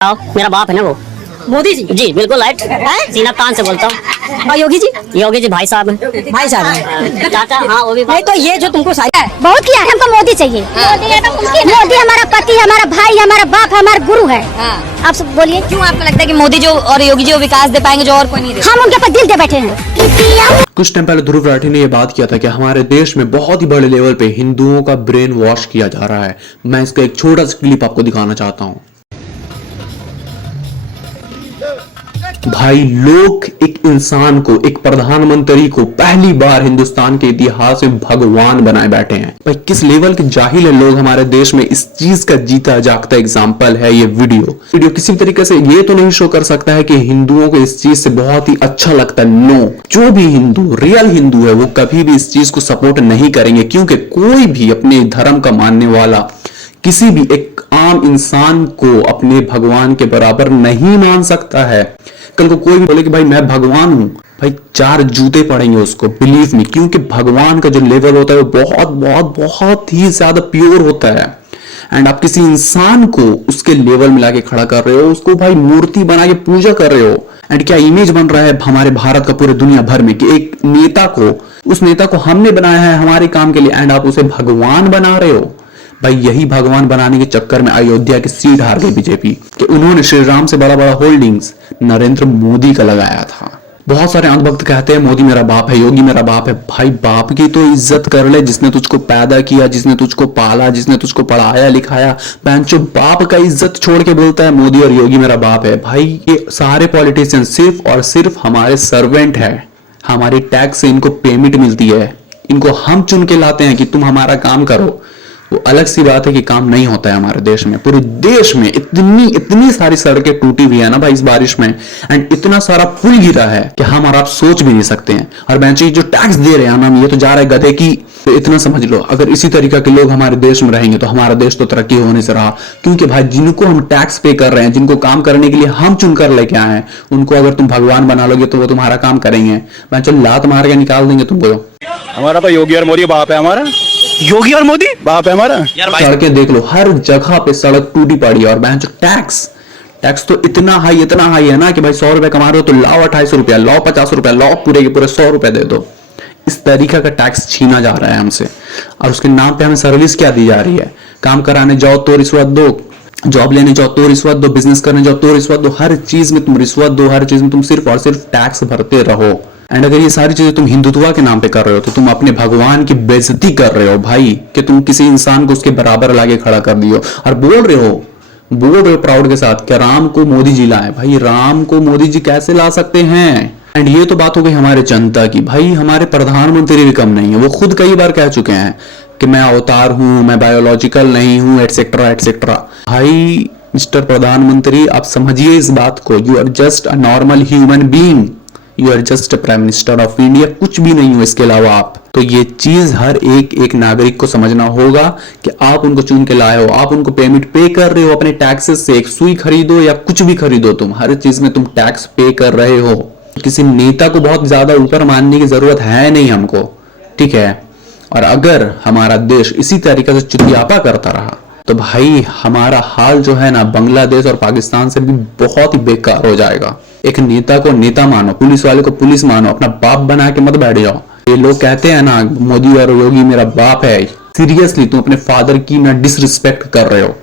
मेरा बाप है ना वो। मोदी जी जी बिल्कुल राइट, सीना तान से बोलता हूँ। और योगी जी योगी जी भाई साहब हैं। भाई साहब हैं। चाचा हाँ वो भी नहीं तो ये जो तुमको सारी बहुत किया है, हमको मोदी चाहिए। मोदी हमारा पति, हमारा भाई, हमारा बाप, हमारा गुरु है। आप सब बोलिए, क्यों आपको लगता है कि मोदी जो और योगी जी वो विकास दे पाएंगे जो और कोई नहीं दे? हम उनके पर दिल दे बैठे हैं। कुछ टाइम पहले ध्रुव राठी ने यह बात किया था कि हमारे देश में बहुत ही बड़े लेवल पे हिंदुओं का ब्रेन वॉश किया जा रहा है। मैं इसका एक छोटा सा क्लिप आपको दिखाना चाहता हूं। भाई लोग एक इंसान को, एक प्रधानमंत्री को पहली बार हिंदुस्तान के इतिहास में भगवान बनाए बैठे हैं। भाई किस लेवल के जाहिल है लोग हमारे देश में। इस चीज का जीता जागता एग्जांपल है ये वीडियो किसी भी तरीके से ये तो नहीं शो कर सकता है कि हिंदुओं को इस चीज से बहुत ही अच्छा लगता है। नो, जो भी हिंदू रियल हिंदू है वो कभी भी इस चीज को सपोर्ट नहीं करेंगे, क्योंकि कोई भी अपने धर्म का मानने वाला किसी भी एक आम इंसान को अपने भगवान के बराबर नहीं मान सकता है। कल को कोई भी बोले कि भाई मैं भगवान हूं, भाई 4 जूते पड़ेंगे उसको, बिलीव मी, क्योंकि भगवान का जो लेवल होता है वो बहुत बहुत बहुत ही ज्यादा प्योर होता है। एंड आप किसी इंसान को उसके लेवल में लाके खड़ा कर रहे हो, उसको भाई मूर्ति बना के पूजा कर रहे हो। एंड क्या इमेज बन रहा है हमारे भारत का पूरे दुनिया भर में कि एक नेता को, उस नेता को हमने बनाया है हमारे काम के लिए, एंड आप उसे भगवान बना रहे हो। भाई यही भगवान बनाने के चक्कर में अयोध्या की सीट हार गई बीजेपी कि उन्होंने श्री राम से बड़ा बड़ा होल्डिंग्स नरेंद्र मोदी का लगाया था। बहुत सारे अंधभक्त कहते हैं मोदी मेरा बाप है, योगी मेरा बाप है। भाई बाप की तो इज्जत कर ले, जिसने तुझको पैदा किया, जिसने तुझको पाला, जिसने तुझको पढ़ाया लिखाया। पैंचो बाप का इज्जत छोड़ के बोलता है मोदी और योगी मेरा बाप है। भाई ये सारे पॉलिटिशियन सिर्फ और सिर्फ हमारे सर्वेंट है। हमारी टैक्स से इनको पेमेंट मिलती है, इनको हम चुन के लाते हैं कि तुम हमारा काम करो। वो अलग सी बात है कि काम नहीं होता है हमारे देश में। पूरे देश में इतनी सारी सड़कें टूटी हुई है ना भाई इस बारिश में, एंड इतना सारा पुल गिरा है कि हम और आप सोच भी नहीं सकते हैं। और बेंची जो टैक्स दे रहे हैं ना, ये तो जा रहा है गधे की। तो इतना समझ लो, अगर इसी तरीके के लोग हमारे देश में रहेंगे तो हमारा देश तो तरक्की होने से रहा। क्योंकि भाई जिनको हम टैक्स पे कर रहे हैं, जिनको काम करने के लिए हम चुनकर लेके आए हैं, उनको अगर तुम भगवान बना लोगे तो वो तुम्हारा काम करेंगे। बेंचो लात मार के निकाल देंगे तुमको। हमारा तो योगी और मोदी बाप है, हमारा योगी और मोदी बाप है हमारा। सड़कें देख लो, हर जगह पे सड़क टूटी पड़ी है। और बेंचो टैक्स तो इतना हाई है ना कि भाई 100 रुपए कमा रहे हो तो लाओ 28 रुपया, लाओ 50 रुपया, लाओ पूरे के पूरे 100 रुपए दे दो। इस तरीका का टैक्स छीना जा रहा है हमसे, और उसके नाम पे हमें सर्विस क्या दी जा रही है? काम कराने जाओ तो रिश्वत दो, जॉब लेने जाओ तो रिश्वत दो, बिजनेस करने जाओ तो रिश्वत दो, हर चीज में तुम रिश्वत दो, हर चीज में तुम सिर्फ और सिर्फ टैक्स भरते रहो। एंड अगर ये सारी चीजें तुम हिंदुत्व के नाम पे कर रहे हो तो तुम अपने भगवान की बेइज्जती कर रहे हो भाई, कि तुम किसी इंसान को उसके बराबर लाके खड़ा कर दियो और बोल रहे हो प्राउड के साथ कि राम को मोदी जी लाए। भाई राम को मोदी जी कैसे ला सकते हैं? एंड ये तो बात हो गई हमारे जनता की। भाई हमारे प्रधानमंत्री भी कम नहीं है, वो खुद कई बार कह चुके हैं कि मैं अवतार हूं, मैं बायोलॉजिकल नहीं हूं, एटसेट्रा एटसेट्रा। भाई मिस्टर प्रधानमंत्री आप समझिए इस बात को, you are just a normal human being, you are just prime minister of India, कुछ भी नहीं हो इसके अलावा आप। तो ये चीज हर एक नागरिक को समझना होगा कि आप उनको चुन के लाए हो, आप उनको पेमेंट पे कर रहे हो अपने टैक्सेस से। एक सुई खरीदो या कुछ भी खरीदो, तुम हर चीज में तुम टैक्स पे कर रहे हो। किसी नेता को बहुत ज्यादा ऊपर मानने की जरूरत है नहीं हमको, ठीक है? और अगर हमारा देश इसी तरीके से चुतियापा करता रहा तो भाई हमारा हाल जो है ना बांग्लादेश और पाकिस्तान से भी बहुत ही बेकार हो जाएगा। एक नेता को नेता मानो, पुलिस वाले को पुलिस मानो, अपना बाप बना के मत बैठ जाओ। ये लोग कहते हैं ना मोदी और योगी मेरा बाप है, सीरियसली तुम अपने फादर की ना डिसरिस्पेक्ट कर रहे हो।